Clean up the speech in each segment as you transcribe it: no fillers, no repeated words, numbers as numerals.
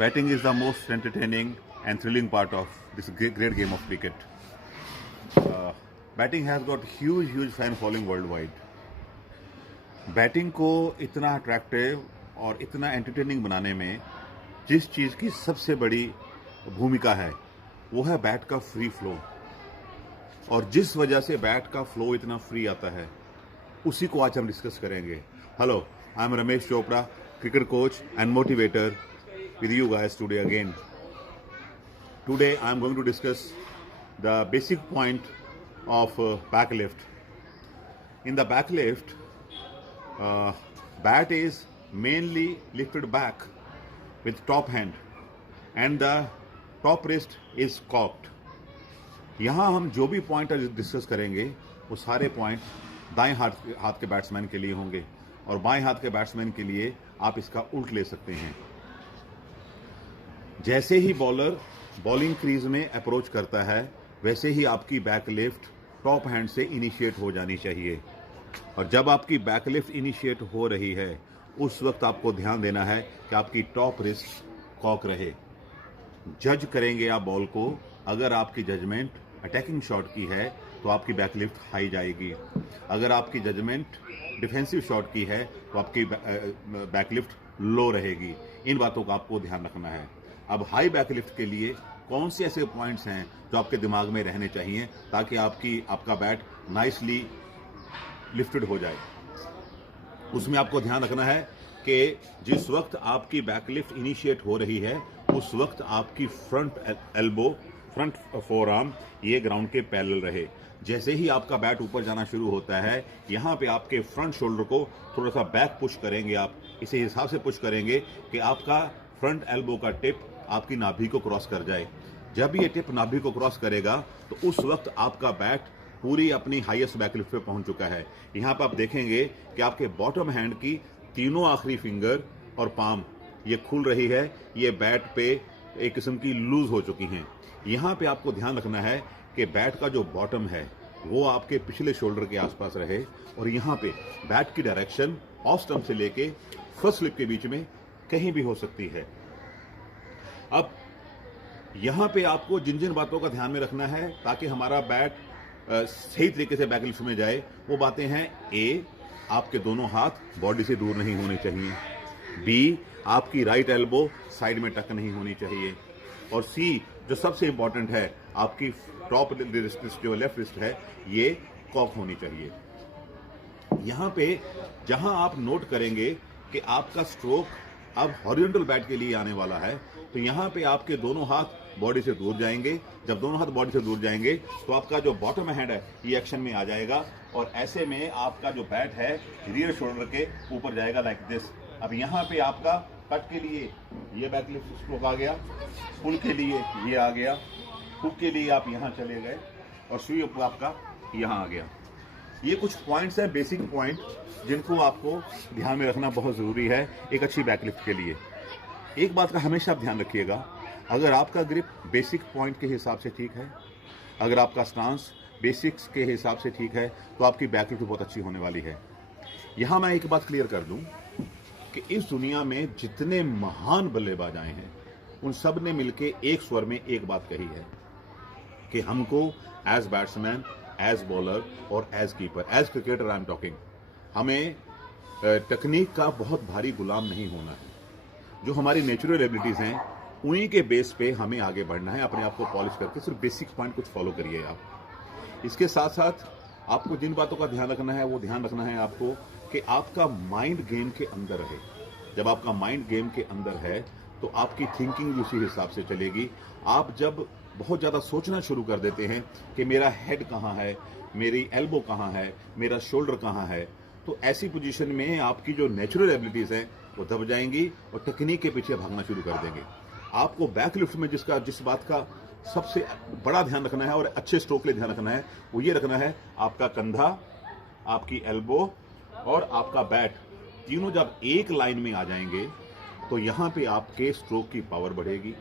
Batting is the most entertaining and thrilling part of this great game of cricket. Batting has got huge fan following worldwide. Batting को इतना attractive और इतना entertaining बनाने में जिस चीज़ की सबसे बड़ी भूमिका है वो है बैट का फ्री फ्लो। और जिस वजह से बैट का फ्लो इतना फ्री आता है उसी को आज हम डिस्कस करेंगे। Hello, I am Ramesh Chopra, cricket coach and motivator with you guys today again. Today I am going to discuss the basic point of back lift. In the back lift, bat is mainly lifted back with top hand and the top wrist is cocked. यहाँ हम जो भी point discuss करेंगे वो सारे point दाएं हाथ के बैट्समैन के लिए होंगे और बाएं हाथ के बैट्समैन के लिए आप इसका उल्ट ले सकते हैं। जैसे ही बॉलर बॉलिंग क्रीज में अप्रोच करता है वैसे ही आपकी बैक लिफ्ट टॉप हैंड से इनिशिएट हो जानी चाहिए। और जब आपकी बैक लिफ्ट इनिशिएट हो रही है उस वक्त आपको ध्यान देना है कि आपकी टॉप रिस्ट कॉक रहे। जज करेंगे आप बॉल को, अगर आपकी जजमेंट अटैकिंग शॉट की है तो आपकी बैक लिफ्ट हाई जाएगी, अगर आपकी जजमेंट डिफेंसिव शॉट की है तो आपकी बैक लिफ्ट लो रहेगी। इन बातों का आपको ध्यान रखना है। अब हाई बैक लिफ्ट के लिए कौन से ऐसे पॉइंट्स हैं जो आपके दिमाग में रहने चाहिए ताकि आपका बैट नाइसली लिफ्टेड हो जाए। उसमें आपको ध्यान रखना है कि जिस वक्त आपकी बैक लिफ्ट इनिशिएट हो रही है उस वक्त आपकी फ्रंट एल्बो, फ्रंट फोरआर्म ये ग्राउंड के पैरेलल रहे। जैसे ही आपका बैट ऊपर जाना शुरू होता है यहाँ पे आपके फ्रंट शोल्डर को थोड़ा सा बैक पुश करेंगे। आप इसे हिसाब से पुश करेंगे कि आपका फ्रंट एल्बो का टिप आपकी नाभि को क्रॉस कर जाए। जब ये टिप नाभि को क्रॉस करेगा तो उस वक्त आपका बैट पूरी अपनी हाईएस्ट बैक लिफ्ट पे पहुंच चुका है। यहाँ पर आप देखेंगे कि आपके बॉटम हैंड की तीनों आखिरी फिंगर और पाम ये खुल रही है, ये बैट पे एक किस्म की लूज हो चुकी हैं। यहाँ पे आपको ध्यान रखना है कि बैट का जो बॉटम है वो आपके पिछले शोल्डर के आसपास रहे और यहाँ पे बैट की डायरेक्शन ऑफ स्टंप से लेके फर्स्ट स्लिप के बीच में कहीं भी हो सकती है। अब यहां पे आपको जिन जिन बातों का ध्यान में रखना है ताकि हमारा बैट सही तरीके से बैक लिफ्ट में जाए वो बातें हैं। ए, आपके दोनों हाथ बॉडी से दूर नहीं होने चाहिए। बी, आपकी राइट एल्बो साइड में टक नहीं होनी चाहिए। और सी, जो सबसे इंपॉर्टेंट है, आपकी टॉप रिस्ट जो लेफ्ट रिस्ट है ये कॉक होनी चाहिए। यहां पे जहां आप नोट करेंगे कि आपका स्ट्रोक अब हॉरिजॉन्टल बैट के लिए आने वाला है तो यहाँ पे आपके दोनों हाथ बॉडी से दूर जाएंगे। जब दोनों हाथ बॉडी से दूर जाएंगे तो आपका जो बॉटम हैंड है ये एक्शन में आ जाएगा और ऐसे में आपका जो बैट है रियर शोल्डर के ऊपर जाएगा लाइक दिस। अब यहाँ पे आपका कट के लिए ये बैक लिफ्ट स्ट्रोक आ गया, पुल के लिए ये आ गया, हुक के लिए आप यहाँ चले गए और स्वीप आपका यहाँ आ गया। ये कुछ पॉइंट्स हैं, बेसिक पॉइंट, जिनको आपको ध्यान में रखना बहुत ज़रूरी है एक अच्छी बैकलिफ्ट के लिए। एक बात का हमेशा आप ध्यान रखिएगा, अगर आपका ग्रिप बेसिक पॉइंट के हिसाब से ठीक है, अगर आपका स्टांस बेसिक्स के हिसाब से ठीक है तो आपकी बैकलिफ्ट बहुत अच्छी होने वाली है। यहाँ मैं एक बात क्लियर कर दूं कि इस दुनिया में जितने महान बल्लेबाज आए हैं उन सब ने मिलकर एक स्वर में एक बात कही है कि हमको एज बैट्समैन, एज बॉलर और as keeper, as cricketer I am talking, हमें टेक्निक का बहुत भारी गुलाम नहीं होना है। जो हमारी नेचुरल एबिलिटीज हैं उन्हीं के बेस पे हमें आगे बढ़ना है। अपने आप को पॉलिश करके सिर्फ बेसिक पॉइंट कुछ फॉलो करिए आप। इसके साथ साथ आपको जिन बातों का ध्यान रखना है वो ध्यान रखना है आपको कि आपका माइंड गेम के अंदर रहे। जब आपका माइंड गेम के अंदर है तो आपकी थिंकिंग भी उसी हिसाब से चलेगी। आप जब बहुत ज़्यादा सोचना शुरू कर देते हैं कि मेरा हेड कहाँ है, मेरी एल्बो कहाँ है, मेरा शोल्डर कहाँ है, तो ऐसी पोजीशन में आपकी जो नेचुरल एबिलिटीज़ हैं वो दब जाएंगी और टेक्निक के पीछे भागना शुरू कर देंगे। आपको बैक लिफ्ट में जिस बात का सबसे बड़ा ध्यान रखना है और अच्छे स्ट्रोक के लिए ध्यान रखना है वो ये रखना है, आपका कंधा, आपकी एल्बो और आपका बैट तीनों जब एक लाइन में आ जाएंगे तो यहाँ पे आपके स्ट्रोक की पावर बढ़ेगी,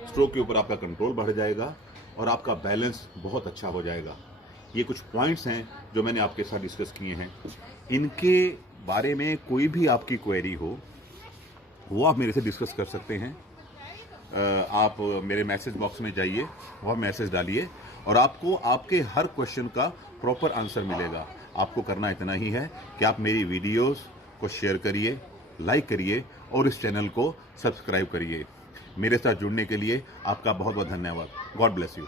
स्ट्रोक के ऊपर आपका कंट्रोल बढ़ जाएगा और आपका बैलेंस बहुत अच्छा हो जाएगा। ये कुछ पॉइंट्स हैं जो मैंने आपके साथ डिस्कस किए हैं। इनके बारे में कोई भी आपकी क्वेरी हो वो आप मेरे से डिस्कस कर सकते हैं। आप मेरे मैसेज बॉक्स में जाइए, वह मैसेज डालिए और आपको आपके हर क्वेश्चन का प्रॉपर आंसर मिलेगा। आपको करना इतना ही है कि आप मेरी वीडियोस को शेयर करिए, लाइक करिए और इस चैनल को सब्सक्राइब करिए। मेरे साथ जुड़ने के लिए आपका बहुत बहुत धन्यवाद। God bless you.